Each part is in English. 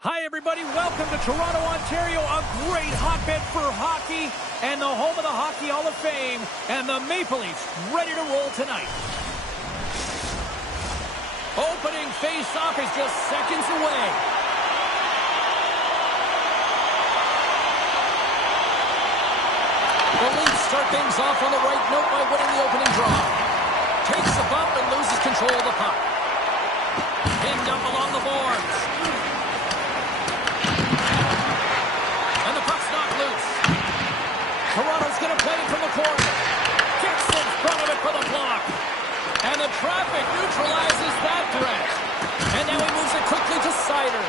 Hi, everybody. Welcome to Toronto, Ontario, a great hotbed for hockey and the home of the Hockey Hall of Fame. And the Maple Leafs ready to roll tonight. Opening face-off is just seconds away. The Leafs start things off on the right note by winning the opening draw. Takes a bump and loses control of the puck. Pinned up along the boards. Toronto's going to play it from the corner. Kicks in front of it for the block. And the traffic neutralizes that threat. And now he moves it quickly to Sider.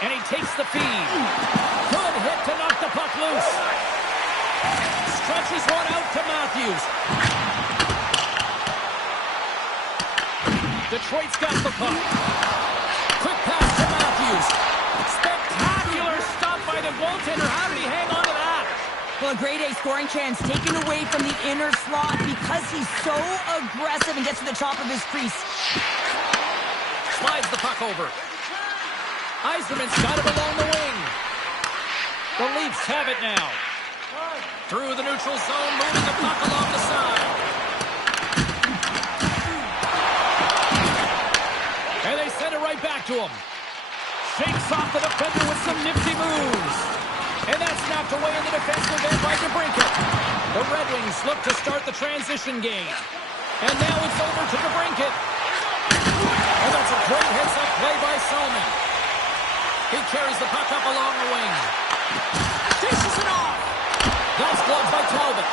And he takes the feed. Good hit to knock the puck loose. Stretches one out to Matthews. Detroit's got the puck. Quick pass to Matthews. Spectacular stop by the goaltender. How did he hang on to that? Well, a grade A scoring chance taken away from the inner slot because he's so aggressive and gets to the top of his crease. Slides the puck over. Yzerman's got it along the wing. The Leafs have it now. Through the neutral zone, moving the puck along the side. And they send it right back to him. Shakes off the defender with some nifty moves. And that's snapped away in the defensive end by DeBrincat. The Red Wings look to start the transition game. And now it's over to DeBrincat. And that's a great heads-up play by Selman. He carries the puck up along the wing. Dishes it off. That's gloved by Talbot.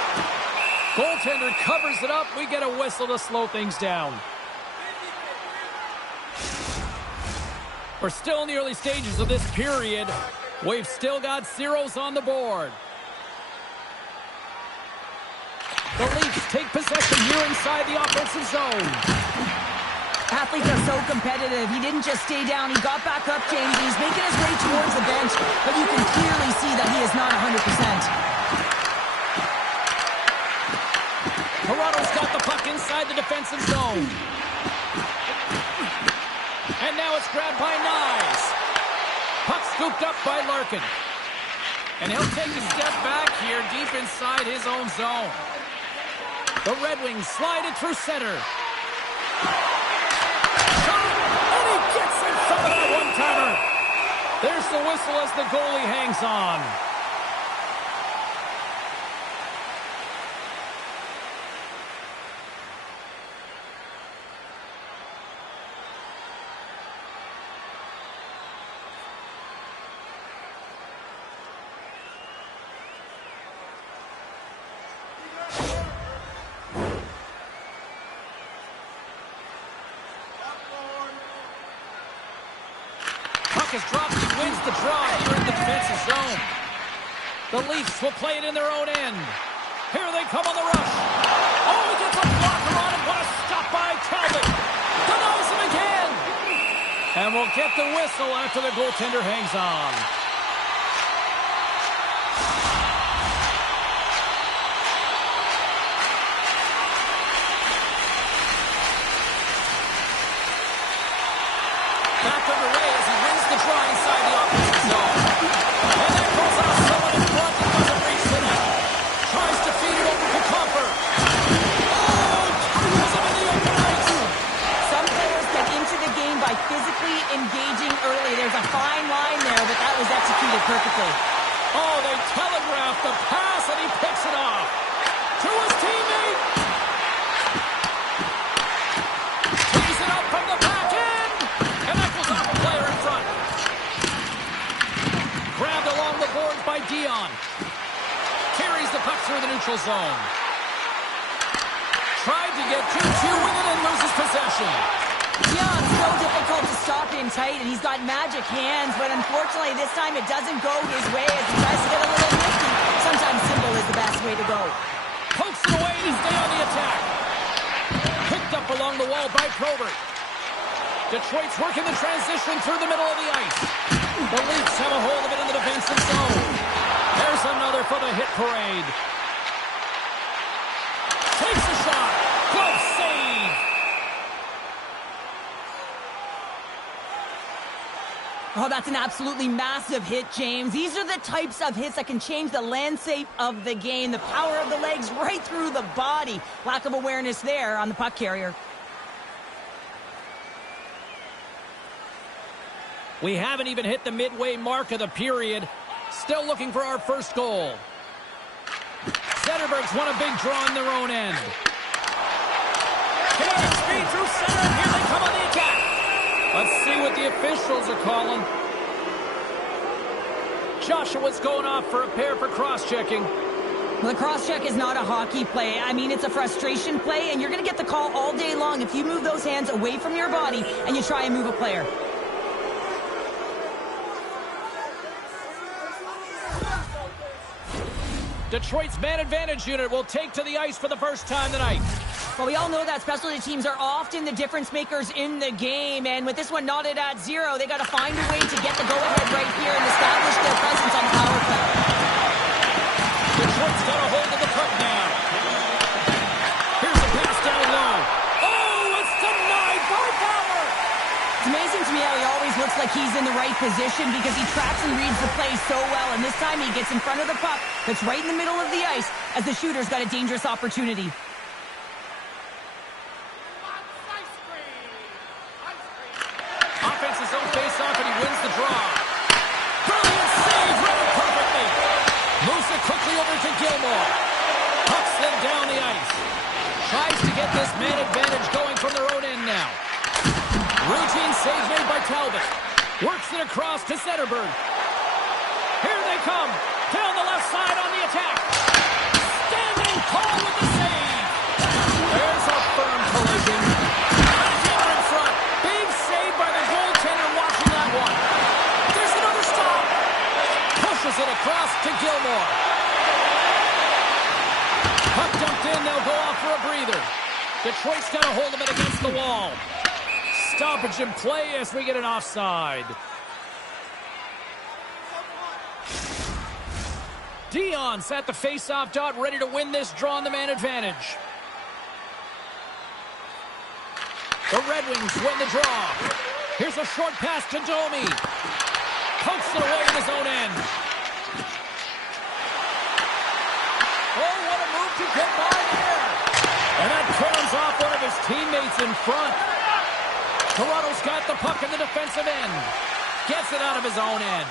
Goaltender covers it up. We get a whistle to slow things down. We're still in the early stages of this period. We've still got zeros on the board. The Leafs take possession here inside the offensive zone. Athletes are so competitive. He didn't just stay down. He got back up, James. He's making his way towards the bench, but you can clearly see that he is not 100%. Toronto's got the puck inside the defensive zone. And now it's grabbed by Nyes. Puck scooped up by Larkin. And he'll take a step back here deep inside his own zone. The Red Wings slide it through center. Shot! And he gets in front of that one-timer. There's the whistle as the goalie hangs on. Is dropped. He wins the draw here in the defensive zone. The Leafs will play it in their own end. Here they come on the rush. Oh, he gets a blocker on him. What a stop by Talbot. Denies him again. And we'll get the whistle after the goaltender hangs on. Back underway as he wins the draw inside the offensive zone. And that goes off someone in front that doesn't reach the net. Tries to feed it over to Copper. Oh, tackles him in the open ice. Some players get into the game by physically engaging early. There's a fine line there, but that was executed perfectly. Oh, they telegraphed the pass, and he picks it off. To his teammate. Tees it up from the back end. And that goes off a player in front. Grabbed along the boards by Dion. Carries the puck through the neutral zone. Tried to get 2-2 with it and loses possession. Dion's so difficult to stop in tight, and he's got magic hands, but unfortunately this time it doesn't go his way as he tries to get a little nifty. Sometimes simple is the best way to go. Pokes it away to stay on the attack. Picked up along the wall by Probert. Detroit's working the transition through the middle of the ice. The Leafs have a hold of it in the defensive zone. There's another for the hit parade. Takes a shot. Glove save. Oh, that's an absolutely massive hit, James. These are the types of hits that can change the landscape of the game. The power of the legs right through the body. Lack of awareness there on the puck carrier. We haven't even hit the midway mark of the period. Still looking for our first goal. Zetterberg's won a big draw on their own end. Canadian speed through center, and here they come on the attack. Let's see what the officials are calling. Joshua's going off for a pair for cross-checking. Well, the cross-check is not a hockey play. I mean, it's a frustration play, and you're going to get the call all day long if you move those hands away from your body and you try and move a player. Detroit's man advantage unit will take to the ice for the first time tonight. Well, we all know that specialty teams are often the difference makers in the game, and with this one knotted at 0, they got to find a way to get the go-ahead right here and establish their presence on the power play. Detroit's got a hold of the puck now. Here's a pass down low. Oh, it's denied by Power. It's amazing to me how he always looks like he's in the right position because he tracks and reads the play so well, and this time he gets in front of the puck that's right in the middle of the ice as the shooter's got a dangerous opportunity. Offense his own face-off, and he wins the draw. Brilliant save, read it perfectly. Moves it quickly over to Gilmore. Puck slid down the ice. Tries to get this man advantage going from their own end now. Routine save made by Talbot. Works it across to Zetterberg. Here they come. Down the left side on the attack. Standing tall with the save. There's a firm collision. Alexander in front. Big save by the goaltender watching that one. There's another stop. Pushes it across to Gilmore. Puck dumped in. They'll go off for a breather. Detroit's got a hold of it against the wall. Stoppage in play as we get an offside. Dion's at the face-off dot, ready to win this draw on the man advantage. The Red Wings win the draw. Here's a short pass to Domi. Pokes it away in his own end. Oh, what a move to get by there. And that turns off one of his teammates in front. Toronto's got the puck in the defensive end. Gets it out of his own end.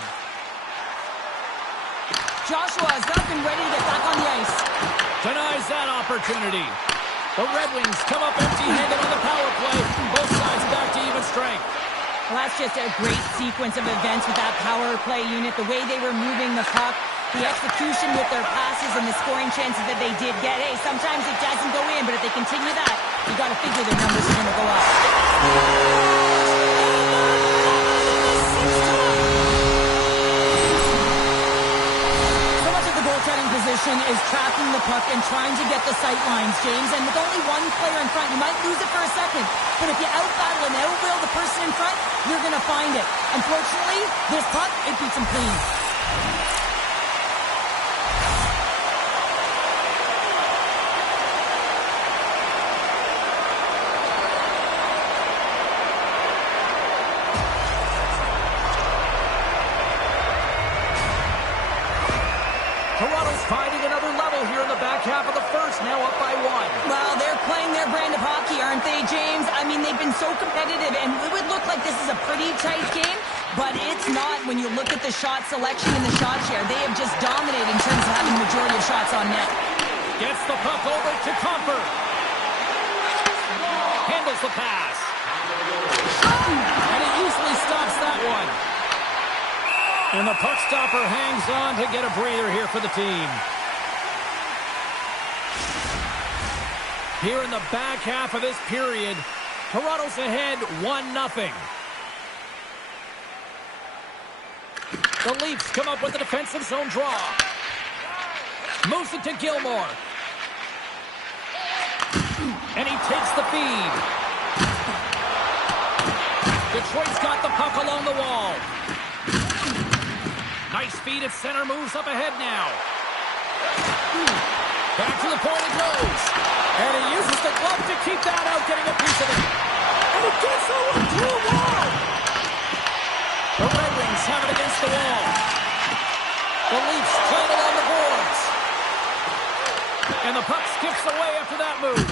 Joshua has not been ready to get back on the ice. Denies that opportunity. The Red Wings come up empty-handed on the power play. Both sides back to even strength. Well, that's just a great sequence of events with that power play unit. The way they were moving the puck, the execution with their passes, and the scoring chances that they did get. Hey, sometimes it doesn't go in, but if they continue that, you got to figure their numbers are going to go up. So much of the goaltending position is tracking the puck and trying to get the sight lines, James. And with only one player in front, you might lose it for a second. But if you out-battle and out-will the person in front, you're going to find it. Unfortunately, this puck, it beats them clean. Finding another level here in the back half of the first, now up by 1. Well, they're playing their brand of hockey, aren't they, James? I mean, they've been so competitive, and it would look like this is a pretty tight game, but it's not when you look at the shot selection and the shot share. They have just dominated in terms of having the majority of shots on net. Gets the puck over to Comper. Handles the pass. And he easily stops that one. And the puck stopper hangs on to get a breather here for the team. Here in the back half of this period, Toronto's ahead 1-0. The Leafs come up with a defensive zone draw. Moves it to Gilmore. And he takes the feed. Detroit's got the puck along the wall. Nice feed at center, moves up ahead now. Back to the point it goes. And he uses the glove to keep that out, getting a piece of it. And it gets over to a wall. The Red Leafs have it against the wall. The Leafs play it along the boards. And the puck skips away after that move.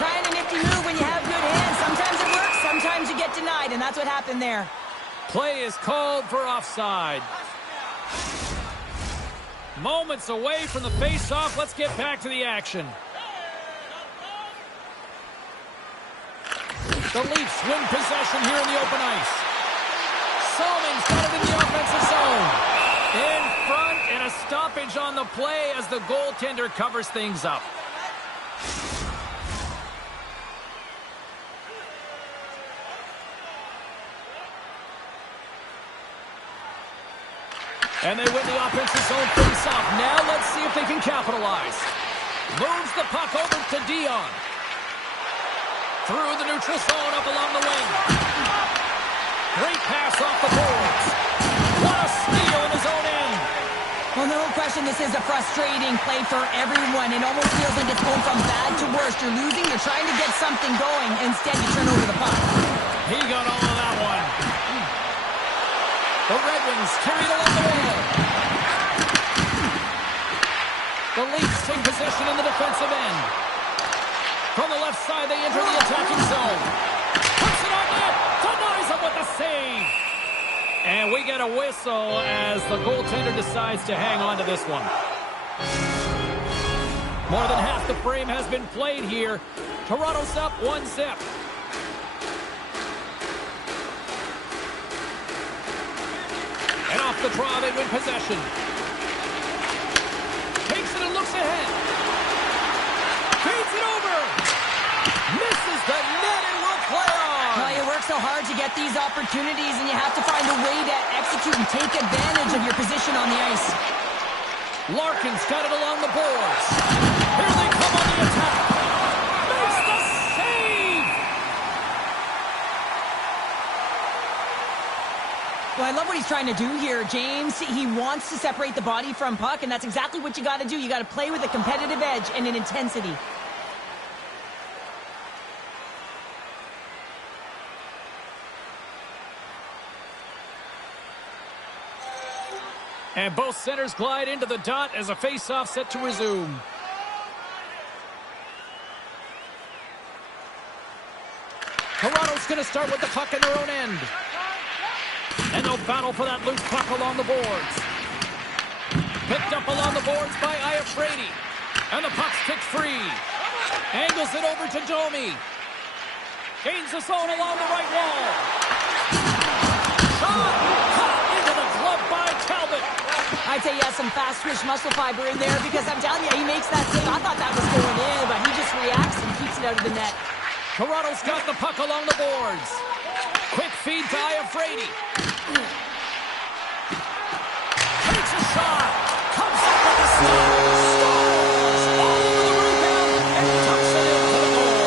Trying a nifty move when you have good hands. Sometimes it works, sometimes you get denied, and that's what happened there. Play is called for offside. Moments away from the face-off. Let's get back to the action. The Leafs win possession here in the open ice. Salmon's got it in the offensive zone. In front, and a stoppage on the play as the goaltender covers things up. And they win the offensive zone face-off. Now let's see if they can capitalize. Moves the puck over to Dion. Through the neutral zone, up along the wing. Great pass off the boards. What a steal in his own end. Well, no question, this is a frustrating play for everyone. It almost feels like it's going from bad to worse. You're losing, you're trying to get something going. Instead, you turn over the puck. He got all of that one. The Red Wings carry it along the wall. The Leafs take possession in the defensive end. From the left side, they enter the attacking zone. Puts it on net. Denies him with the save. And we get a whistle as the goaltender decides to hang on to this one. More than half the frame has been played here. Toronto's up 1-0. And off the draw, they win possession. Takes it and looks ahead. Feeds it over. Misses the net and will play on. Well, you work so hard to get these opportunities, and you have to find a way to execute and take advantage of your position on the ice. Larkin's got it along the boards. Here they come on the attack. Makes the save. Well, I love what he's trying to do here, James. He wants to separate the body from puck, and that's exactly what you got to do. You got to play with a competitive edge and an intensity. And both centers glide into the dot as a face-off set to resume. Toronto's going to start with the puck in their own end. And they'll battle for that loose puck along the boards. Picked up along the boards by Iafrate. And the puck's kicked free. Angles it over to Domi. Gains the zone along the right wall. Shot! Caught into the glove by Talbot. I'd say he has some fast twitch muscle fiber in there, because I'm telling you, he makes that save. I thought that was going in, but he just reacts and keeps it out of the net. Toronto's got the puck along the boards. Quick feed to Iafrate. Takes a shot. Comes up with a slap. Scores! All over the rebound and tucks it into the goal.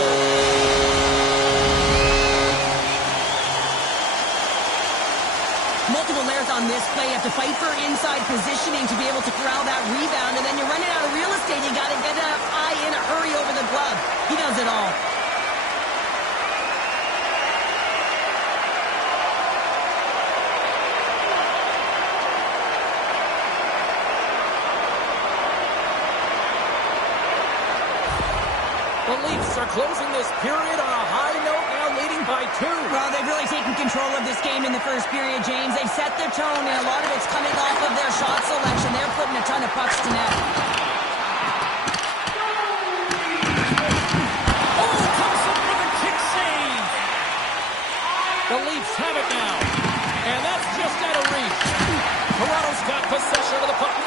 Multiple layers on this play. You have to fight for inside positioning to be able to corral that rebound, and then you're running out of real estate. You got to get that eye in a hurry over the glove. He does it all. The Leafs are closing this period on a high note, now leading by 2. Well, they've really taken control of this game in the first period, James. They've set their tone, and a lot of it's coming off of their shot selection. They're putting a ton of pucks to net. Oh, comes up with a kick save. The Leafs have it now, and that's just out of reach. Toronto's got possession of the puck.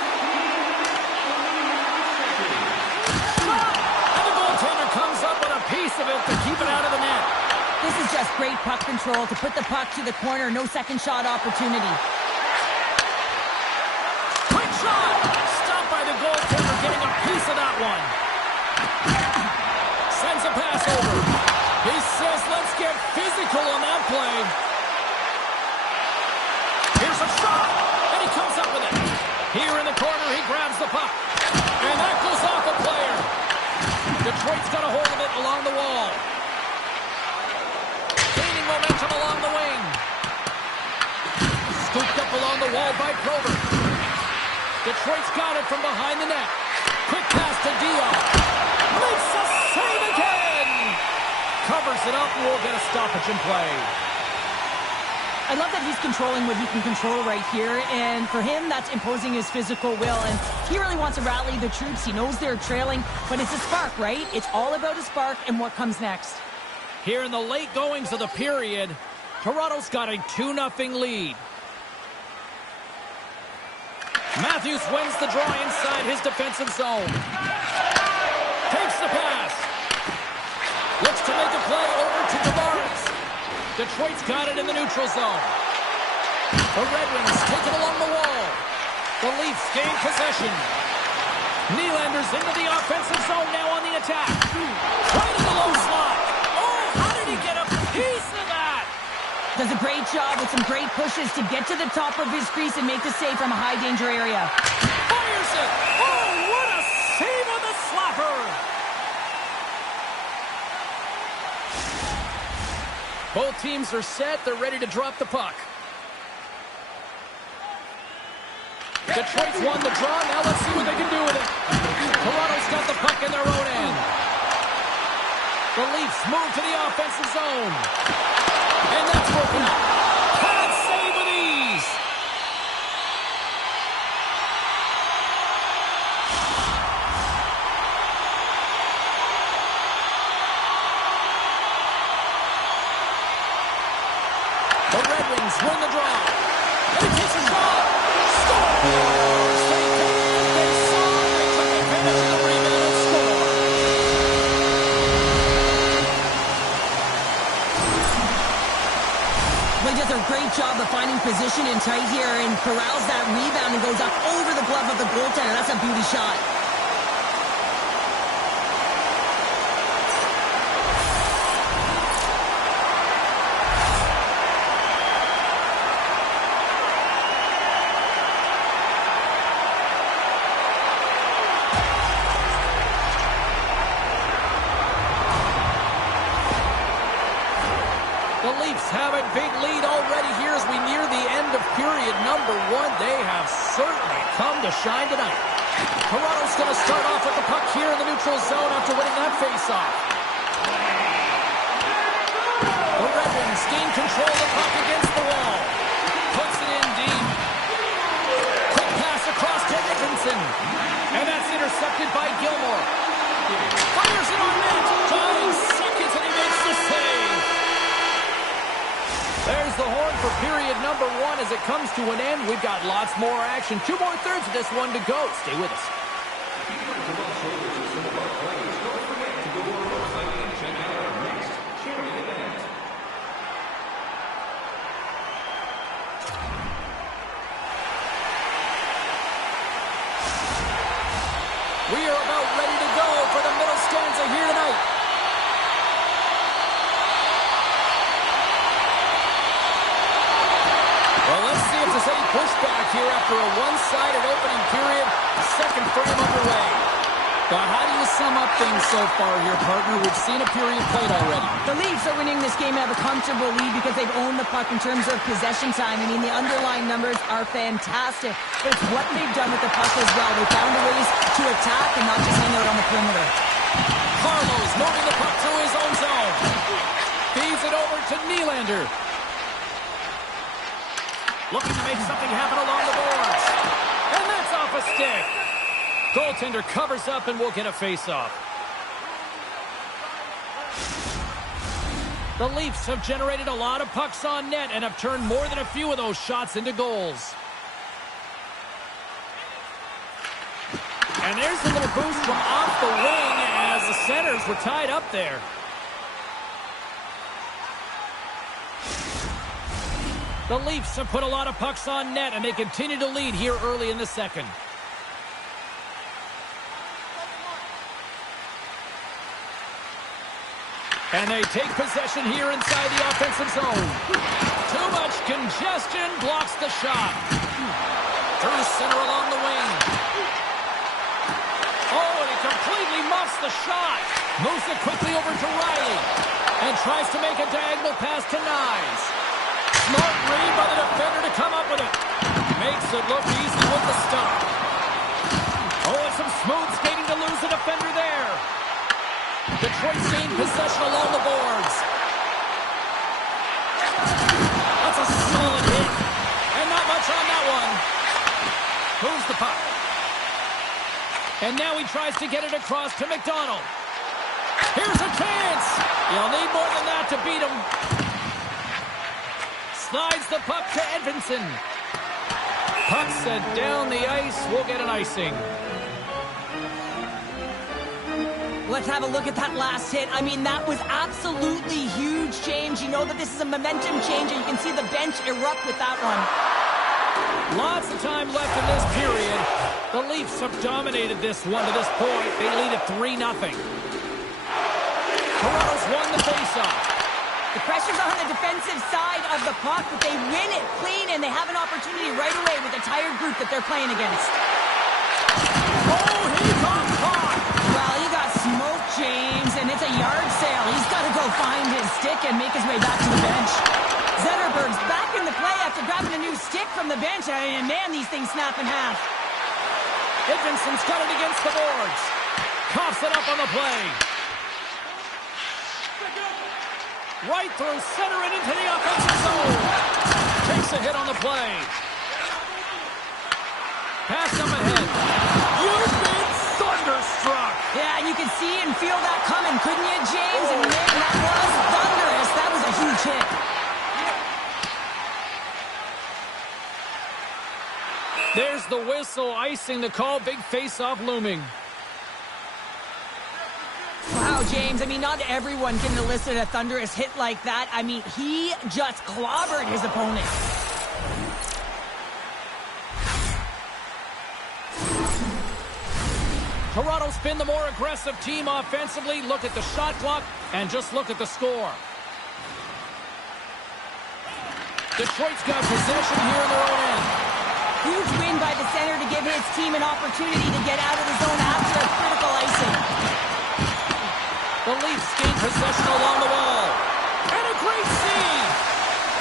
Comes up with a piece of it to keep it out of the net. This is just great puck control to put the puck to the corner. No second shot opportunity. Quick shot! Stopped by the goaltender, getting a piece of that one. Sends a pass over. He says, let's get physical on that play. Here's a shot, and he comes up with it. Here in the corner, he grabs the puck. And that goes off a player. Detroit's got a hold of it along the wall. Gaining momentum along the wing. Scooped up the wall by Grover. Detroit's got it from behind the net. Quick pass to Dion. Makes a save again. Covers it up and we'll get a stoppage in play. I love that he's controlling what he can control right here, and for him, that's imposing his physical will, and he really wants to rally the troops. He knows they're trailing, but it's a spark, right? It's all about a spark and what comes next. Here in the late goings of the period, Toronto's got a 2-0 lead. Matthews wins the draw inside his defensive zone. Takes the pass. Looks to make a play over to Tavares. Detroit's got it in the neutral zone. The Red Wings take it along the wall. The Leafs gain possession. Nylander's into the offensive zone now on the attack. Right in the low slot. Oh, how did he get a piece of that? Does a great job with some great pushes to get to the top of his crease and make the save from a high-danger area. Fires it. Oh, what a save on the slapper. Both teams are set. They're ready to drop the puck. Detroit's won the draw. Now let's see what they can do with it. Toronto's got the puck in their own end. The Leafs move to the offensive zone. And that's broken up. Can't save with ease. The Red Wings win the draw. And he takes a shot. Scores! They take it. They saw it. They took advantage of the rebound and scored. Well, he does a great job of finding position in tight here and corrals that rebound and goes up over the glove of the goaltender. That's a beauty shot. The Leafs have a big lead already here as we near the end of period number 1. They have certainly come to shine tonight. Toronto's going to start off with the puck here in the neutral zone after winning that faceoff. The Red Wings gain control of the puck against the wall. Puts it in deep. Quick pass across to Dickinson. And that's intercepted by Gilmore. Fires it on net. 5 seconds and he makes the save. There's the horn for period number 1 as it comes to an end. We've got lots more action. 2 more thirds of this one to go. Stay with us. We are about ready to go for the middle stanza here tonight. Well, let's see if there's any pushback here after a one-sided opening period. Second frame underway. But how do you sum up things so far here, partner? We've seen a period played already. The Leafs are winning this game, have a comfortable lead because they've owned the puck in terms of possession time. I mean, the underlying numbers are fantastic, but it's what they've done with the puck as well. They found ways to attack and not just hang out on the perimeter. Carlos moving the puck through his own zone. Feeds it over to Nylander. Looking to make something happen along the boards. And that's off a stick. Goaltender covers up and we'll get a face-off. The Leafs have generated a lot of pucks on net and have turned more than a few of those shots into goals. And there's a little boost from off the wing as the centers were tied up there. The Leafs have put a lot of pucks on net, and they continue to lead here early in the second. And they take possession here inside the offensive zone. Too much congestion blocks the shot. Through center along the wing. Oh, and he completely muffs the shot. Moves it quickly over to Riley. And tries to make a diagonal pass to Nyes. Smart read by the defender to come up with it. Makes it look easy with the stop. Oh, and some smooth skating to lose a defender there. Detroit's gained possession along the boards. That's a solid hit. And not much on that one. Moves the puck. And now he tries to get it across to McDonald. Here's a chance. You'll need more than that to beat him. Slides the puck to Edvinsson. Puck set down the ice. We'll get an icing. Let's have a look at that last hit. I mean, that was absolutely huge, James. You know that this is a momentum changer. You can see the bench erupt with that one. Lots of time left in this period. The Leafs have dominated this one to this point. They lead at 3-0. Toronto's won the faceoff. The pressure's on the defensive side of the puck, but they win it clean, and they have an opportunity right away with the tired group that they're playing against. Oh, he got caught! Well, he got smoked, James, and it's a yard sale. He's got to go find his stick and make his way back to the bench. Zetterberg's back in the play after grabbing a new stick from the bench, and man, these things snap in half. Edvinson's got it against the boards. Coughs it up on the play. Right through center and into the offensive zone. Takes a hit on the play. Pass up ahead. You've been thunderstruck. Yeah, you could see and feel that coming, couldn't you, James? And man, that was thunderous. That was a huge hit. There's the whistle, icing the call. Big face-off looming. Wow, James, I mean, not everyone can elicit a thunderous hit like that. I mean, he just clobbered his opponent. Toronto's been the more aggressive team offensively. Look at the shot clock and just look at the score. Detroit's got possession here in their own end. Huge win by the center to give his team an opportunity to get out of the zone after a critical icing. The Leafs gain possession along the wall. And a great save!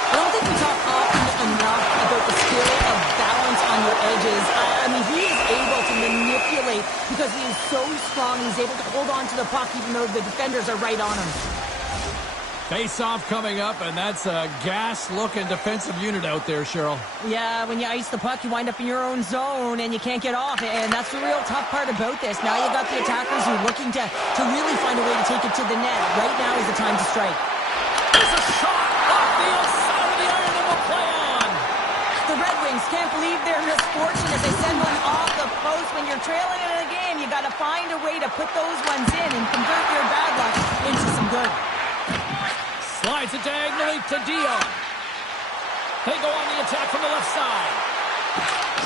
I don't think we talk often enough about the skill of balance on your edges. I mean, he is able to manipulate because he is so strong. He's able to hold on to the puck even though the defenders are right on him. Face-off coming up, and that's a gas-looking defensive unit out there, Cheryl. Yeah, when you ice the puck, you wind up in your own zone, and you can't get off. And that's the real tough part about this. Now you got the attackers who are looking to really find a way to take it to the net. Right now is the time to strike. There's a shot off the outside of the iron that will play on. The Red Wings can't believe their misfortune as they send one off the post. When you're trailing in a game, you got to find a way to put those ones in and convert your bad luck into some good. Slides it diagonally to Dion. They go on the attack from the left side.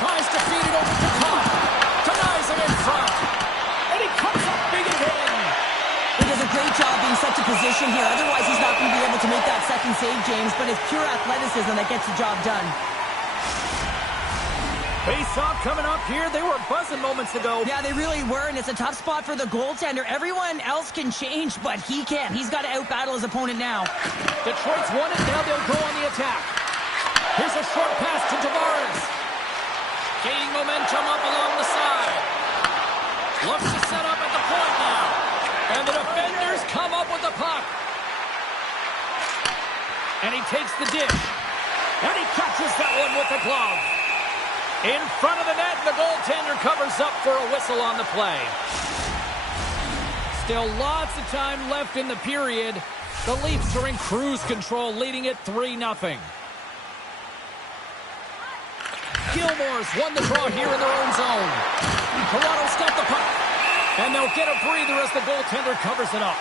Tries to feed it over to Cobb. Denies him in front. And he comes up big again. He does a great job being such a position here. Otherwise, he's not going to be able to make that second save, James. But it's pure athleticism that gets the job done. Face-off coming up here. They were buzzing moments ago. Yeah, they really were, and it's a tough spot for the goaltender. Everyone else can change, but he can't. He's got to outbattle his opponent now. Detroit's won it. Now they'll go on the attack. Here's a short pass to Tavares. Gaining momentum up along the side. Looks to set up at the point now. And the defenders come up with the puck. And he takes the dish. And he catches that one with the glove. In front of the net, the goaltender covers up for a whistle on the play. Still lots of time left in the period. The Leafs are in cruise control, leading it 3-0. Gilmore's won the draw here in their own zone. Toronto's got the puck. And they'll get a breather as the goaltender covers it up.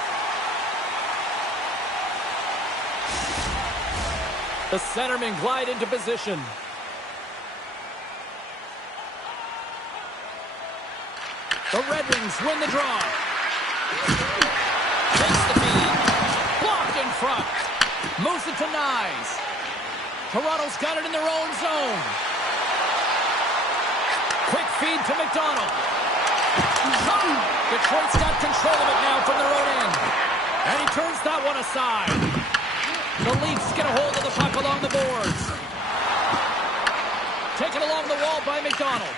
The centermen glide into position. The Red Wings win the draw. Takes the feed. Blocked in front. Moves it to Nyes. Toronto's got it in their own zone. Quick feed to McDonald. Detroit's got control of it now from their own end. And he turns that one aside. The Leafs get a hold of the puck along the boards. Taken along the wall by McDonald.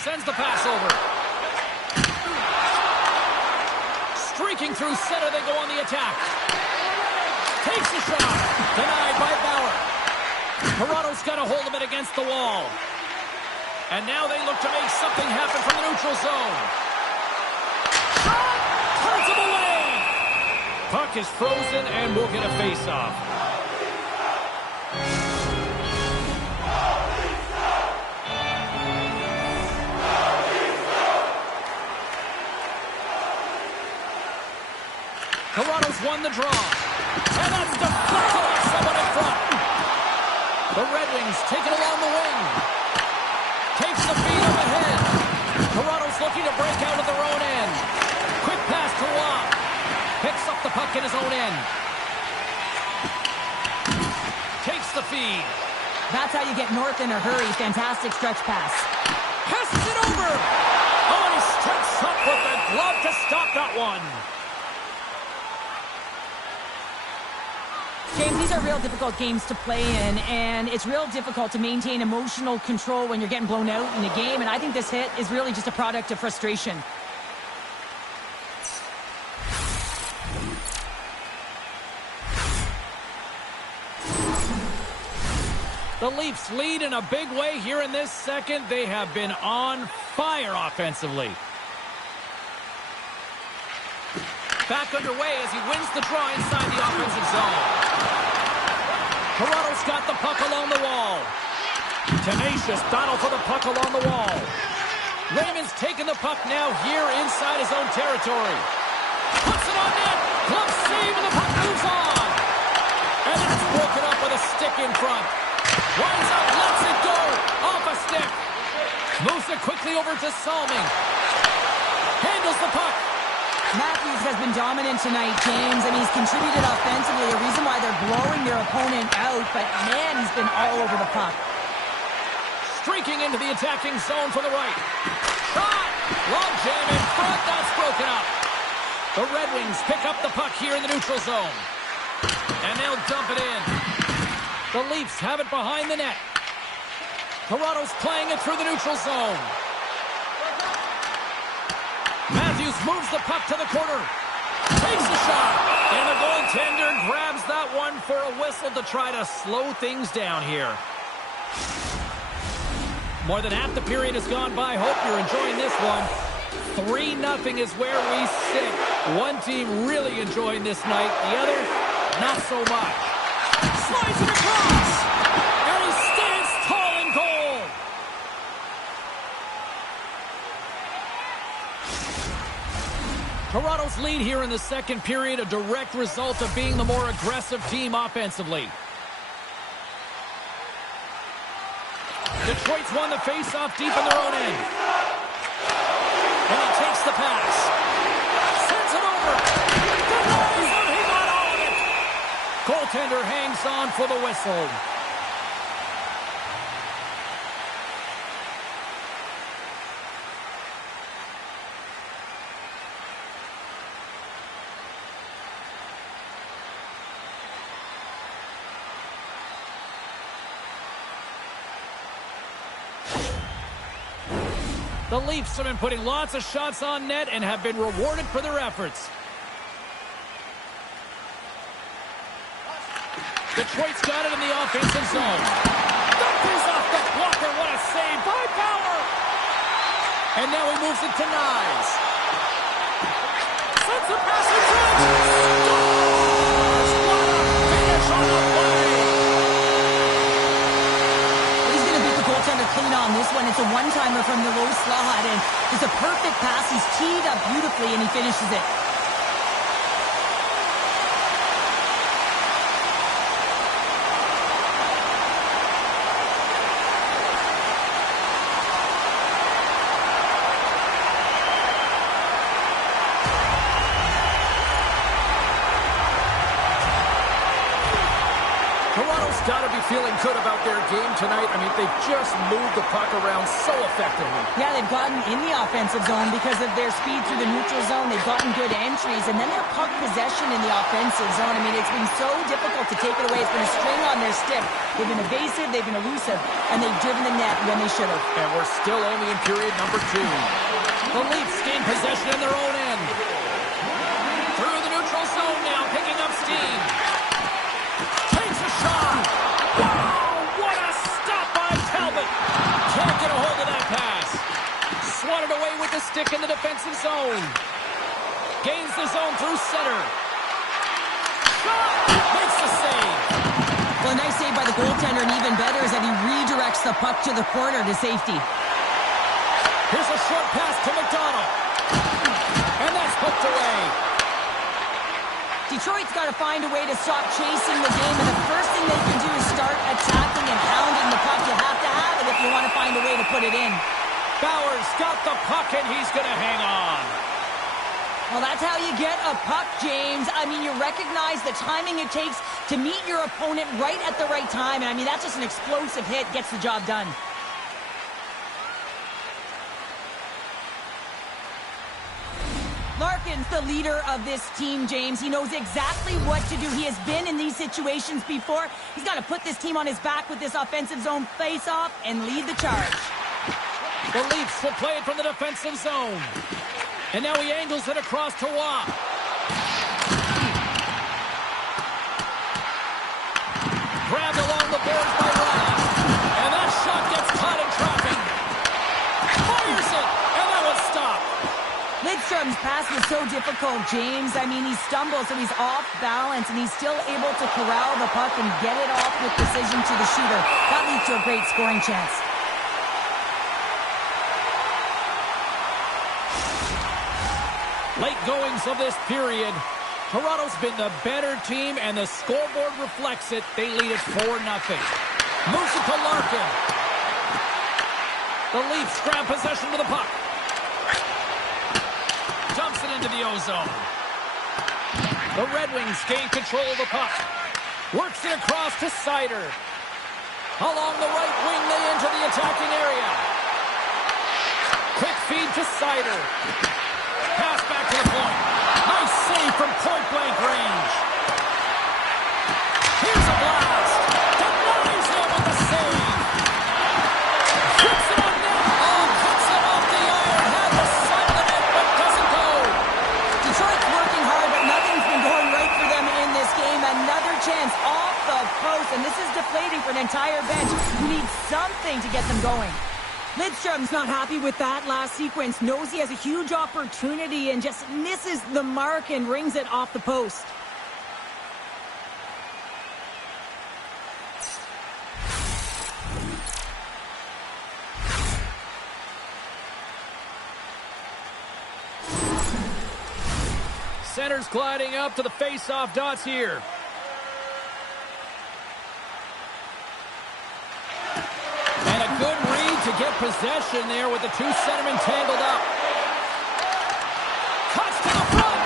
Sends the pass over. Streaking through center, they go on the attack. Takes a shot. Denied by Bauer. Toronto's got a hold of it against the wall. And now they look to make something happen from the neutral zone. Shot! Turns him away! Puck is frozen and we'll get a face-off. Toronto's won the draw. And that's deflected by someone in front. The Red Wings take it along the wing. Takes the feed up ahead. Toronto's looking to break out of their own end. Quick pass to Watt. Picks up the puck in his own end. Takes the feed. That's how you get north in a hurry. Fantastic stretch pass. Passes it over. Oh, and he strikes up with the glove to stop that one. James, these are real difficult games to play in, and it's real difficult to maintain emotional control when you're getting blown out in a game, and I think this hit is really just a product of frustration. The Leafs lead in a big way here in this second. They have been on fire offensively. Back underway as he wins the draw inside the offensive zone. Toronto's got the puck along the wall. Tenacious battle for the puck along the wall. Raymond's taking the puck now here inside his own territory. Puts it on net. Glove save and the puck moves on. And that's broken up with a stick in front. Winds up, lets it go. Off a stick. Moves it quickly over to Salming. Handles the puck. Matthews has been dominant tonight, James, and he's contributed offensively, a reason why they're blowing their opponent out, but man, he's been all over the puck. Streaking into the attacking zone for the right. Shot! Long jam in front, that's broken up. The Red Wings pick up the puck here in the neutral zone. And they'll dump it in. The Leafs have it behind the net. Toronto's playing it through the neutral zone. Matthews moves the puck to the corner. Takes a shot. And the goaltender grabs that one for a whistle to try to slow things down here. More than half the period has gone by. Hope you're enjoying this one. 3-0 is where we sit. One team really enjoying this night. The other, not so much. Slides it across. And he stands tall in goal. Toronto's lead here in the second period, a direct result of being the more aggressive team offensively. Detroit's won the face-off deep in their own end. And he takes the pass. Sends it over. Denies him. He got all of it. Goaltender hangs on for the whistle. The Leafs have been putting lots of shots on net and have been rewarded for their efforts. Detroit's got it in the offensive zone. That goes off the blocker. What a save by Bauer. And now he moves it to Nyes. Sends the pass in front. Scores! What a finish on the play. He's going to beat the goaltender clean on this one. It's a one-timer from the low slot, and it's a perfect pass. He's teed up beautifully, and he finishes it. Toronto's got to be feeling good about their game tonight. I mean, they've just moved the puck around so effectively. Yeah, they've gotten in the offensive zone because of their speed through the neutral zone. They've gotten good entries, and then their puck possession in the offensive zone. I mean, it's been so difficult to take it away. It's been a string on their stick. They've been evasive, they've been elusive, and they've driven the net when they should have. And we're still only in period number 2. The Leafs gain possession in their own end. Through the neutral zone now, picking up steam. Takes a shot. Wow, what a stop by Talbot. Can't get a hold of that pass. Swatted away with the stick in the defensive zone. Gains the zone through center. Shot! Makes the save. Well, a nice save by the goaltender, and even better is that he redirects the puck to the corner to safety. Here's a short pass to McDonald. And that's hooked away. Detroit's got to find a way to stop chasing the game, and the first thing they can do is start attacking and hounding the puck. You have to have it if you want to find a way to put it in. Bauer's got the puck, and he's going to hang on. Well, that's how you get a puck, James. I mean, you recognize the timing it takes to meet your opponent right at the right time. And I mean, that's just an explosive hit, gets the job done. Larkin's the leader of this team, James. He knows exactly what to do. He has been in these situations before. He's got to put this team on his back with this offensive zone face-off and lead the charge. The Leafs will play it from the defensive zone. And now he angles it across to Waugh. Grabbed along the boards by Ryan. And that shot gets caught in traffic. Fires it, and that was stopped. Lidstrom's pass was so difficult, James. I mean, he stumbles, so he's off balance, and he's still able to corral the puck and get it off with precision to the shooter. That leads to a great scoring chance. Late goings of this period. Toronto's been the better team, and the scoreboard reflects it. They lead it 4-0. Moves it to Larkin. The Leafs grab possession of the puck. Dumps it into the ozone. The Red Wings gain control of the puck. Works it across to Seider. Along the right wing, they enter the attacking area. Quick feed to Seider. Pass back to the point. Nice save from point-blank range. Here's a blast. Denies him with the save. Puts it on net. Oh, cuts it off the iron. Had the side of the net, but doesn't go. Detroit's working hard, but nothing's been going right for them in this game. Another chance off the post, and this is deflating for an entire bench who needs something to get them going. Lidstrom's not happy with that last sequence, knows he has a huge opportunity and just misses the mark and rings it off the post. Center's gliding up to the face-off dots here. And a good read to get possession there with the two centermen tangled up. Cuts to the front.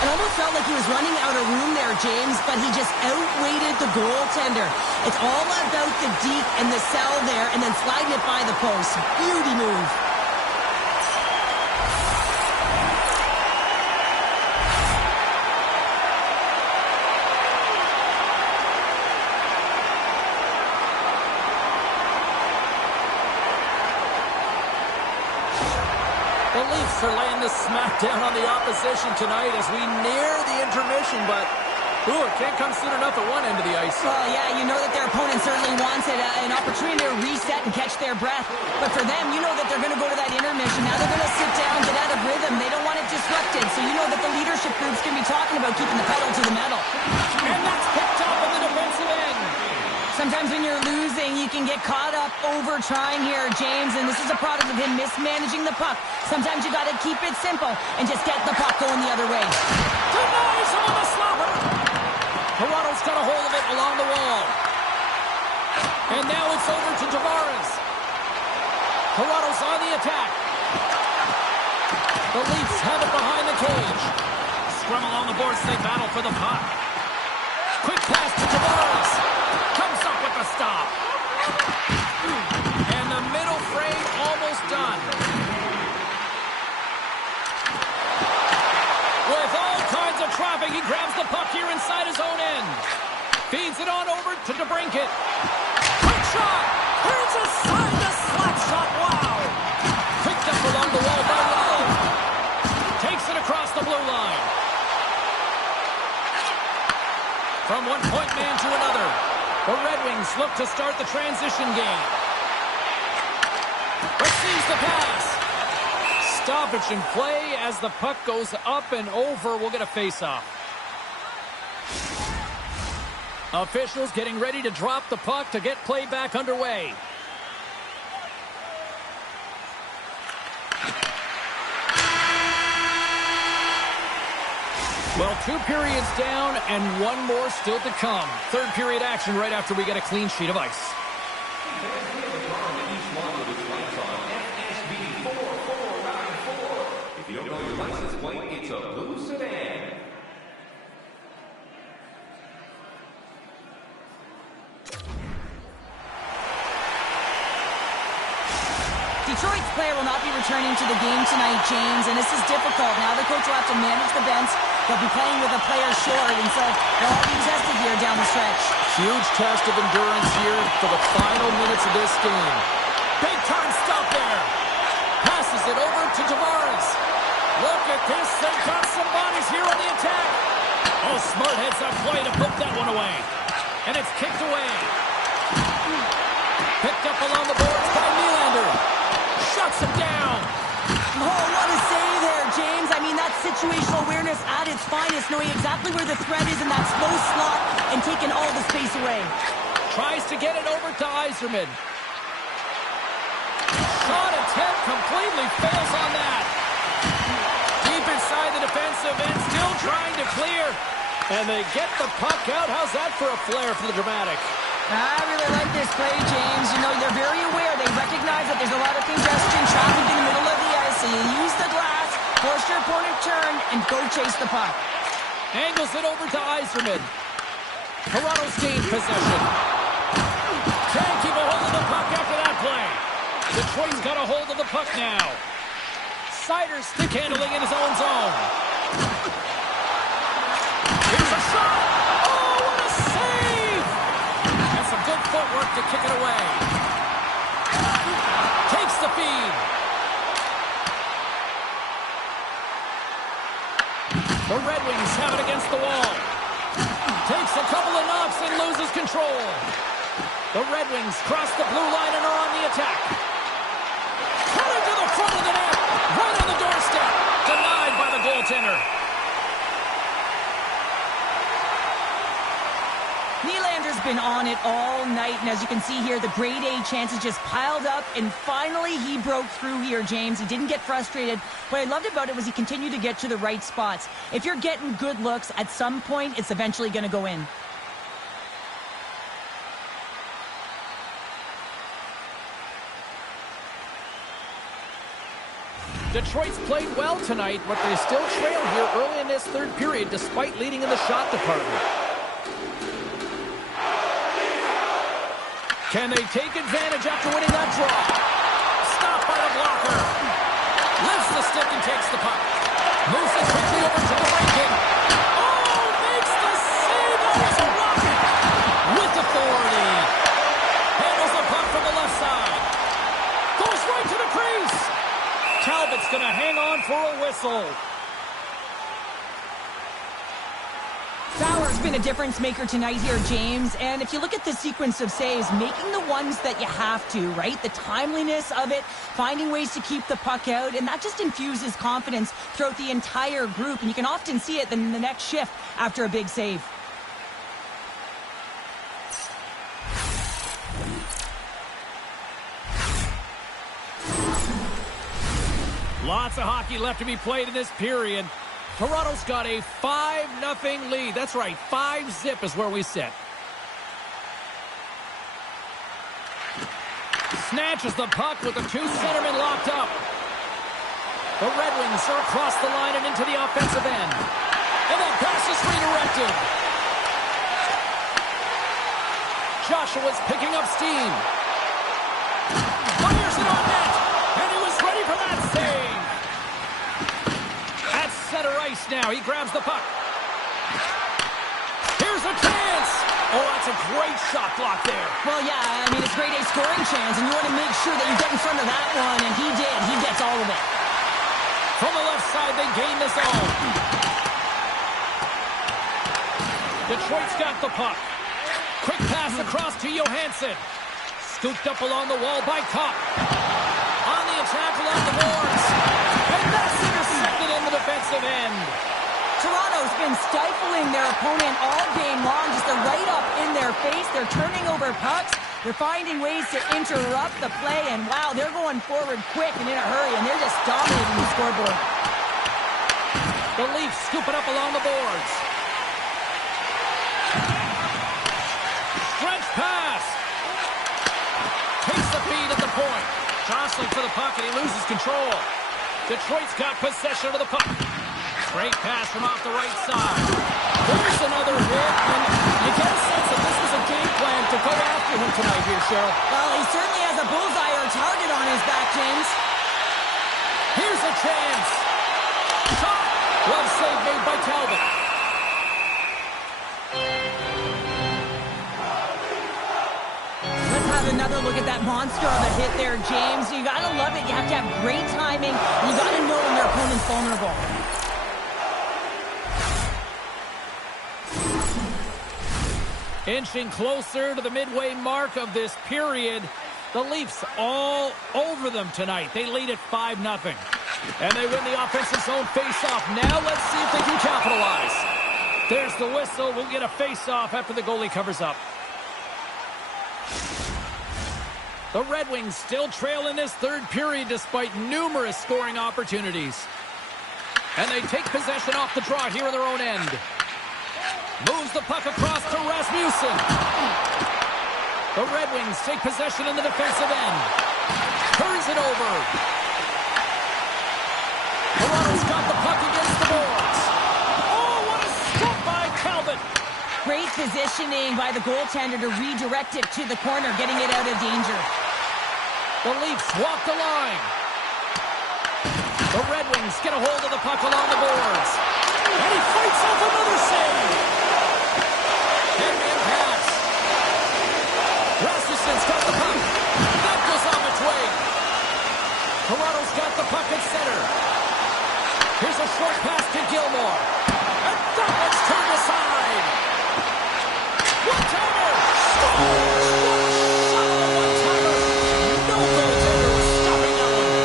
It almost felt like he was running out of room there, James, but he just outweighted the goaltender. It's all about the deke and the cell there, and then sliding it by the post. Beauty move. The Leafs are laying the smackdown on the opposition tonight as we near the intermission, but it can't come soon enough at one end of the ice. Well, yeah, you know that their opponent certainly wants it, an opportunity to reset and catch their breath. But for them, you know that they're going to go to that intermission. Now they're going to sit down, get out of rhythm. They don't want it disrupted. So you know that the leadership group's going to be talking about keeping the pedal to the metal. And that's picked up on the defensive end. Sometimes when you're losing, you can get caught up over trying here, James, and this is a product of him mismanaging the puck. Sometimes you got to keep it simple and just get the puck going the other way. Denies him on the slapper. Toronto's got a hold of it along the wall. now it's over to Tavares. Toronto's on the attack. The Leafs have it behind the cage. Scrum along the boards, they battle for the puck. Quick pass to Tavares. Comes up with the stop. And the middle frame almost done. With all kinds of traffic, he grabs the puck here inside his own end. Feeds it on over to DeBrincat. Quick shot! Turns aside the slap shot. Wow! Picked up along the wall by Lowe. Takes it across the blue line. From one point man to another. The Red Wings look to start the transition game. Receives the pass. Stoppage in play as the puck goes up and over. We'll get a face-off. Officials getting ready to drop the puck to get play back underway. Well, 2 periods down and 1 more still to come. Third period action right after we get a clean sheet of ice. If you don't know your license plate, it's a blue sedan. Detroit's player will not be returning to the game tonight, James, and this is difficult. Now the coach will have to manage the bench. They'll be playing with a player short, and so they'll all be tested here down the stretch. Huge test of endurance here for the final minutes of this game. Big time stop there. Passes it over to Tavares. Look at this. They've got some bodies here on the attack. Oh, smart heads up play to put that one away. And it's kicked away. Picked up along the boards by Nylander. Shuts him down. Oh, what a save there, James. I mean, that's situational awareness at its finest, knowing exactly where the threat is in that slow slot and taking all the space away. Tries to get it over to Yzerman. Shot attempt completely fails on that. Deep inside the defensive end, still trying to clear. And they get the puck out. How's that for a flare for the Dramatic? I really like this play, James. You know, they're very aware. They recognize that there's a lot of congestion, traffic in the middle of the ice. So you use the glass, force your opponent turn, and go chase the puck. Angles it over to Yzerman. Toronto's gained possession. Can't keep a hold of the puck after that play. Detroit's got a hold of the puck now. Sider's stick handling in his own zone. Here's a shot. Oh, what a save! And some good footwork to kick it away. Takes the feed. The Red Wings have it against the wall. Takes a couple of knocks and loses control. The Red Wings cross the blue line and are on the attack. Cutting to the front of the net. Right on the doorstep. Denied by the goaltender. Nylander's been on it all night, and as you can see here, the grade A chances just piled up, and finally he broke through here, James. He didn't get frustrated. What I loved about it was he continued to get to the right spots. If you're getting good looks, at some point, it's eventually going to go in. Detroit's played well tonight, but they still trail here early in this third period despite leading in the shot department. Can they take advantage after winning that draw? Stopped by the blocker. Lifts the stick and takes the puck. Moves it quickly over to the break-in. Oh, makes the save. That is a rocket. With authority. Handles the puck from the left side. Goes right to the crease. Talbot's going to hang on for a whistle. Bauer's been a difference maker tonight here, James. And if you look at the sequence of saves, making the ones that you have to, right? The timeliness of it, finding ways to keep the puck out, and that just infuses confidence throughout the entire group. And you can often see it in the next shift after a big save. Lots of hockey left to be played in this period. Toronto's got a 5-0 lead. That's right, 5-zip is where we sit. snatches the puck with the two centermen locked up. The Red Wings are across the line and into the offensive end. And that pass is redirected. Joshua's picking up steam. Fires it on net. And he was ready for that save. At center ice now. He grabs the puck. Here's a chance. Oh, that's a great shot block there. Well, yeah, I mean, it's grade A scoring chance, and you want to make sure that you get in front of that one, and he did. He gets all of it. From the left side, they gain the zone. Detroit's got the puck. Quick pass across to Johansson. Scooped up along the wall by Kopp. On the attack along the boards. And that's intercepted in the defensive end. Toronto's been stifling their opponent all game long, just a right up in their face. They're turning over pucks. They're finding ways to interrupt the play, and wow, they're going forward quick and in a hurry, and they're just dominating the scoreboard. The Leafs scoop it up along the boards. Stretch pass. Takes the feed at the point. Jostling for the puck, and he loses control. Detroit's got possession of the puck. Great pass from off the right side. There's another hit, and you get a sense that this was a game plan to go after him tonight here, Cheryl. Well, he certainly has a bullseye or target on his back, James. Here's a chance. Shot. Glove save made by Talbot. Let's have another look at that monster on the hit there, James. You gotta love it. You have to have great timing, and you gotta know when your opponent's vulnerable. Inching closer to the midway mark of this period. The Leafs all over them tonight. They lead at 5-0. And they win the offensive zone face-off. Now let's see if they can capitalize. There's the whistle. We'll get a face-off after the goalie covers up. The Red Wings still trail in this third period despite numerous scoring opportunities. And they take possession off the draw here in their own end. Moves the puck across to Rasmussen. The Red Wings take possession in the defensive end. Turns it over. Toronto's got the puck against the boards. Oh, what a stop by Talbot. Great positioning by the goaltender to redirect it to the corner, getting it out of danger. The Leafs walk the line. The Red Wings get a hold of the puck along the boards. And he fights off another save. Hand-man pass. Rasmussen's got the puck. That goes off its way. Toronto's got the puck at center. Here's a short pass to Gilmore. And that one's turned aside. One-timer. Scores! One-timer. No goaltender was stopping that one.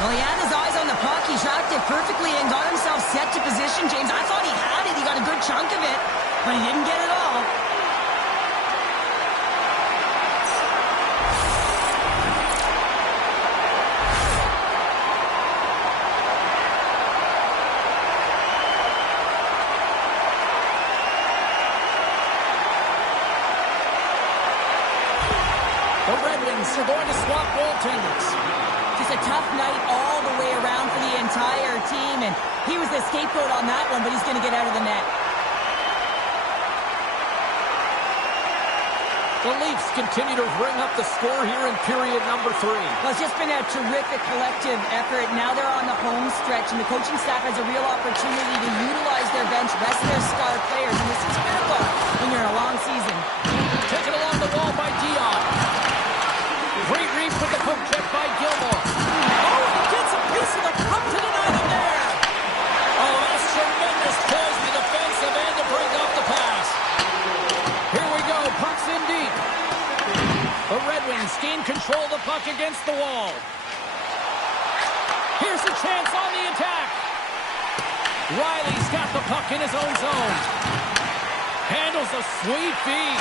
Well, he had his eyes on the puck. He tracked it perfectly and got himself set to position, James. I thought he had it. He got a good chunk of it, but he didn't get it all. The Red Wings are going to swap goaltenders. Just a tough night all the way around for the entire team, and he was the scapegoat on that one, but he's going to get out of the net. The Leafs continue to ring up the score here in period number 3. Well, it's just been a terrific collective effort. Now they're on the home stretch, and the coaching staff has a real opportunity to utilize their bench, rest their star players, and this is critical when you're in a long season. Taken along the wall by Dion. Great reach with the poke check by Gilmore. Oh, he gets a piece of the puck to deny them there. Oh, that's tremendous poise in the defensive end to break off the pass. Here we go, puck's in deep. The Red Wings gain control of the puck against the wall. Here's a chance on the attack. Riley's got the puck in his own zone. Handles a sweet feed.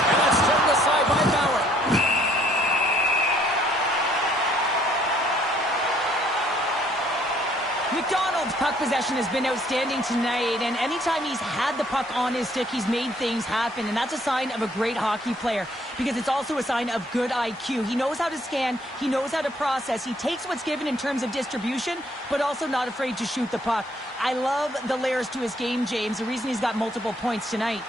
And it's turned aside by Bauer. McDonald's puck possession has been outstanding tonight, and anytime he's had the puck on his stick, he's made things happen, and that's a sign of a great hockey player because it's also a sign of good IQ. He knows how to scan, he knows how to process, he takes what's given in terms of distribution, but also not afraid to shoot the puck. I love the layers to his game, James, the reason he's got multiple points tonight.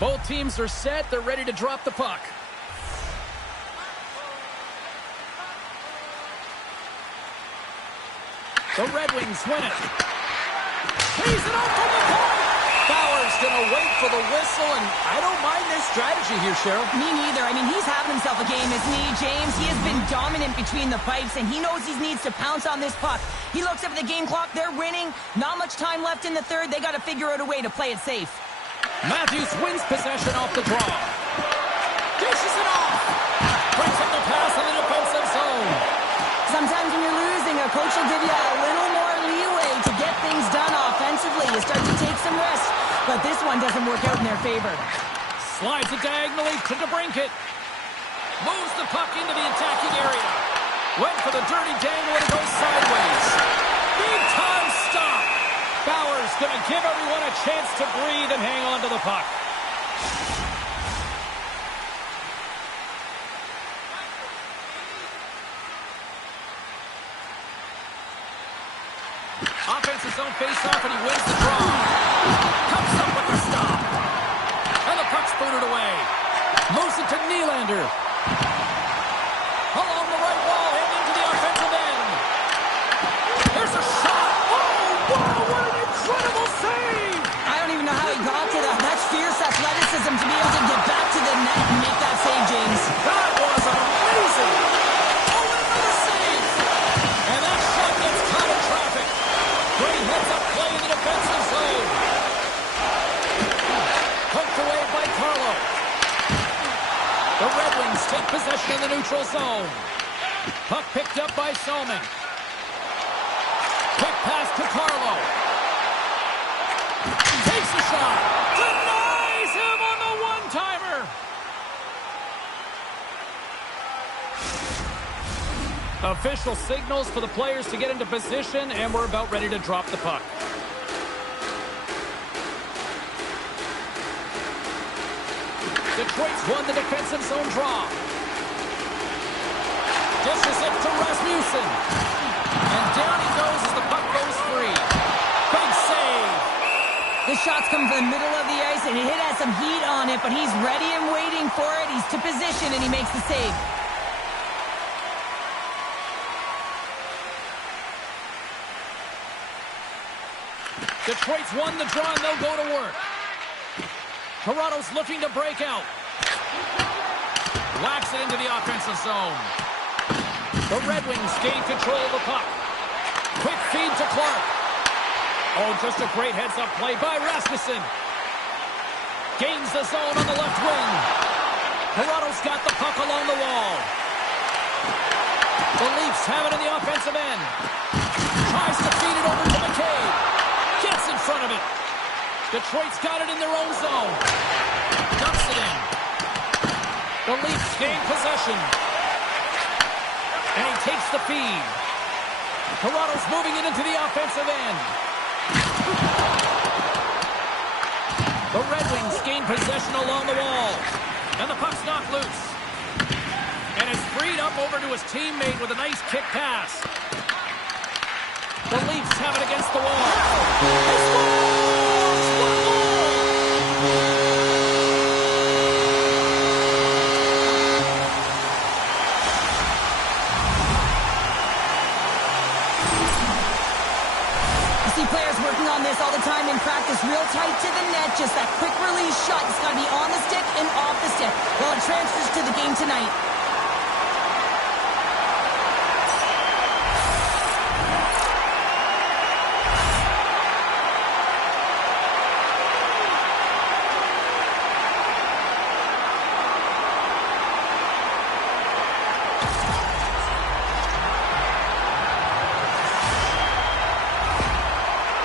Both teams are set. They're ready to drop the puck. The Red Wings win it. He's it up from the point. Bauer's going to wait for the whistle, and I don't mind this strategy here, Cheryl. Me neither. I mean, he's having himself a game, isn't he, James? He has been dominant between the pipes, and he knows he needs to pounce on this puck. He looks up at the game clock. They're winning. Not much time left in the third. They got to figure out a way to play it safe. Matthews wins possession off the draw. Dishes it off. Breaks up the pass in the defensive zone. Sometimes when you're losing, a coach will give you a little more leeway to get things done offensively. You start to take some risks, but this one doesn't work out in their favor. Slides it diagonally to DeBrincat. Moves the puck into the attacking area. Went for the dirty dangle and it goes sideways. Big time stop. Bauer's going to give everyone a chance to breathe and hang on to the puck. Offensive zone face-off, and he wins the draw. Comes up with the stop. And the puck's booted away. Moves it to Nylander. Along the right wall, heading into the offensive end. There's a shot. Oh, what an incredible save! I don't even know how he got to that. That's fierce athleticism to be able to get back to the net and make that save, James. That was amazing! Oh, and another save! And that shot gets caught in traffic. Great heads-up play in the defensive zone. Poked away by Carlo. The Red Wings take possession in the neutral zone. Puck picked up by Soming. Quick pass to Carlo. Takes the shot. Denies him on the one-timer. Official signals for the players to get into position, and we're about ready to drop the puck. Detroit's won the defensive zone draw. Dishes it to Rasmussen. And down he goes as the puck goes free. Big save. The shots come from the middle of the ice, and it has some heat on it, but he's ready and waiting for it. He's to position, and he makes the save. Detroit's won the draw, and they'll go to work. Toronto's looking to break out. Whacks it into the offensive zone. The Red Wings gain control of the puck. Quick feed to Clark. Oh, just a great heads-up play by Rasmussen. Gains the zone on the left wing. Toronto's got the puck along the wall. The Leafs have it in the offensive end. Tries to feed it over to McCabe. Gets in front of it. Detroit's got it in their own zone. Dumps it in. The Leafs gain possession. And he takes the feed. Toronto's moving it into the offensive end. The Red Wings gain possession along the wall. And the puck's knocked loose. And it's freed up over to his teammate with a nice kick pass. The Leafs have it against the wall. They scores! What a goal! You see players working on this all the time in practice, real tight to the net, just that quick release shot. It's got to be on the stick and off the stick. Well, it transfers to the game tonight.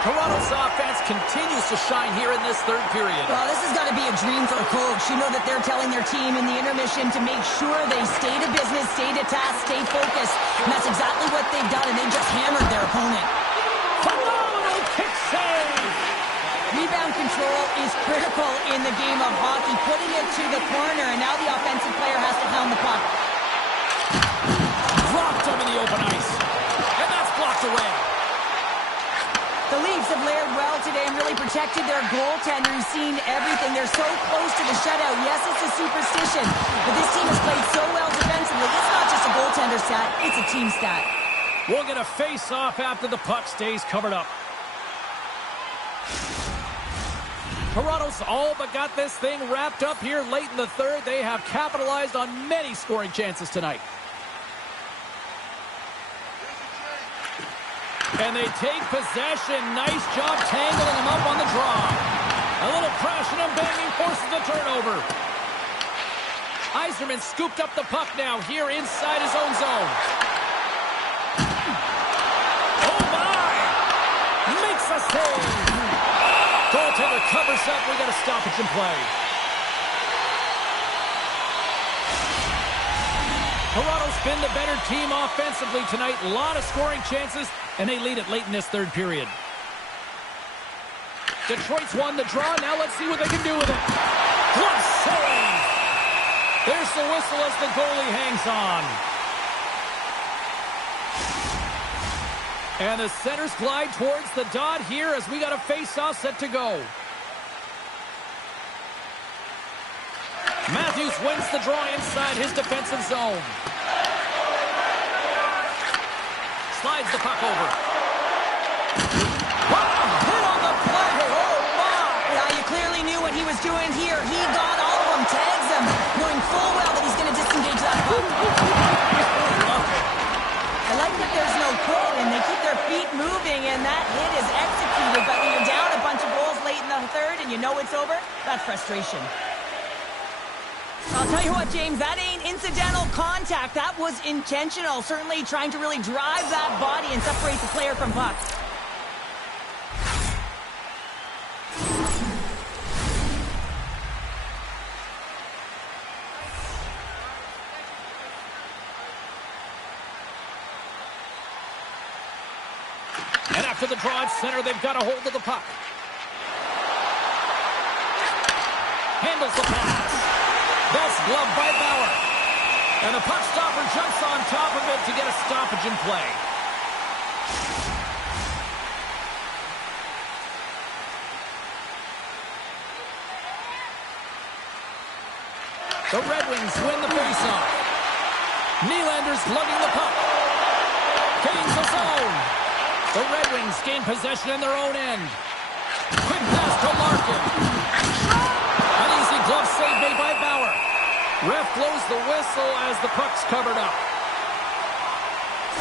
Toronto's offense continues to shine here in this third period. Well, this has got to be a dream for a coach. You know that they're telling their team in the intermission to make sure they stay to business, stay to task, stay focused. And that's exactly what they've done, and they just hammered their opponent. Phenomenal kick save! Rebound control is critical in the game of hockey. Putting it to the corner, and now the offensive player has to hound the puck. Dropped him in the open ice. And that's blocked away. The Leafs have layered well today and really protected their goaltender, who's seen everything. They're so close to the shutout. Yes, it's a superstition, but this team has played so well defensively. It's not just a goaltender stat, it's a team stat. We'll get a face-off after the puck stays covered up. Toronto's all but got this thing wrapped up here late in the third. They have capitalized on many scoring chances tonight. And they take possession. Nice job tangling him up on the draw. A little crashing and banging forces the turnover. Yzerman scooped up the puck now here inside his own zone. Oh, my! Makes a save. Goaltender covers up. We got a stoppage in play. Toronto's been the better team offensively tonight. A lot of scoring chances, and they lead it late in this third period. Detroit's won the draw. Now let's see what they can do with it. What save! There's the whistle as the goalie hangs on. And the centers glide towards the dot here as we got a face-off set to go. Matthews wins the draw inside his defensive zone. Slides the puck over. Wow, hit on the play. Oh, my. Yeah, you clearly knew what he was doing here. He got all of them, tags them, knowing full well that he's going to disengage that puck. I like that there's no quit, and they keep their feet moving, and that hit is executed. But when you're down a bunch of goals late in the third and you know it's over, that's frustration. I'll tell you what, James, that ain't incidental contact. That was intentional. Certainly trying to really drive that body and separate the player from puck. And after the draw at center, they've got a hold of the puck. Handles the pass. That's gloved by Bauer. And the puck stopper jumps on top of it to get a stoppage in play. The Red Wings win the faceoff. Nylander's lugging the puck. Gains the zone. The Red Wings gain possession in their own end. Quick pass to Larkin. An easy glove save made by Bauer. Ref blows the whistle as the puck's covered up.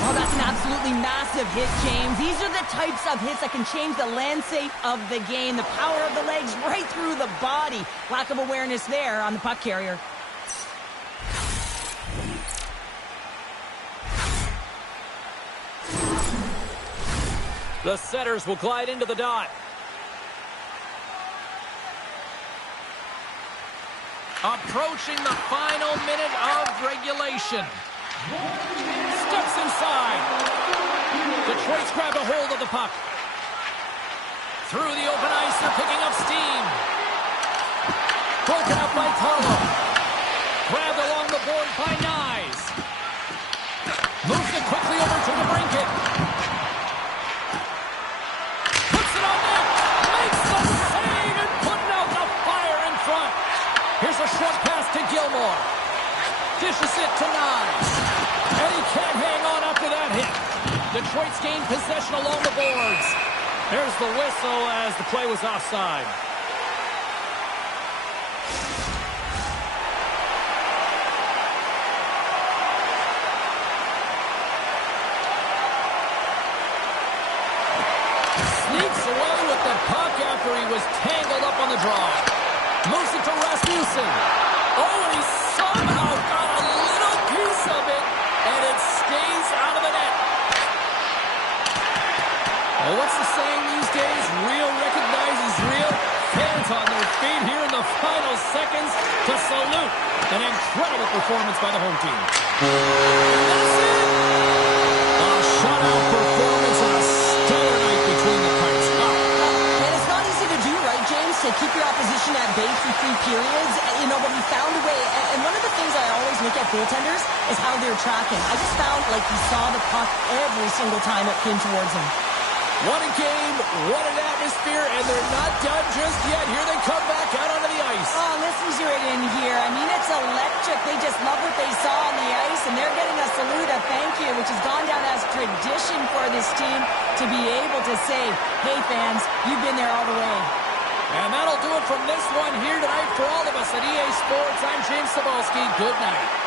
Oh, that's an absolutely massive hit, James. These are the types of hits that can change the landscape of the game. The power of the legs right through the body. Lack of awareness there on the puck carrier. The setters will glide into the dot. Approaching the final minute of regulation. Steps inside. Detroit's grabbed a hold of the puck. Through the open ice, they're picking up steam. Broken up by Carlo. Grabbed along the board by Nyes. Moves it quickly over to the brinket. Puts it on net. Makes the save and putting out the fire in front. Here's a short pass to Gilmore. Dishes it to Nyes. And he can't hang on after that hit. Detroit's gained possession along the boards. There's the whistle as the play was offside. Sneaks away with the puck after he was tangled up on the draw. Moves it to Rasmussen. Oh, and he somehow got a little piece of it, and it stays out of the net. Well, what's the saying these days? Real recognition seconds to salute an incredible performance by the home team. And that's it! A shutout performance and a stellar night between the Knights. And it's not easy to do, right, James, to keep your opposition at bay through 3 periods, but he found a way. And one of the things I always look at goaltenders is how they're tracking. I just found like he saw the puck every single time it came towards him. What a game, what an atmosphere, and they're not done just yet. Here they come back out onto the ice. Oh, listen to it in here. I mean, it's electric. They just love what they saw on the ice, and they're getting a salute, a thank you, which has gone down as tradition for this team to be able to say, hey, fans, you've been there all the way. And that'll do it from this one here tonight for all of us at EA Sports. I'm James Cebulski. Good night.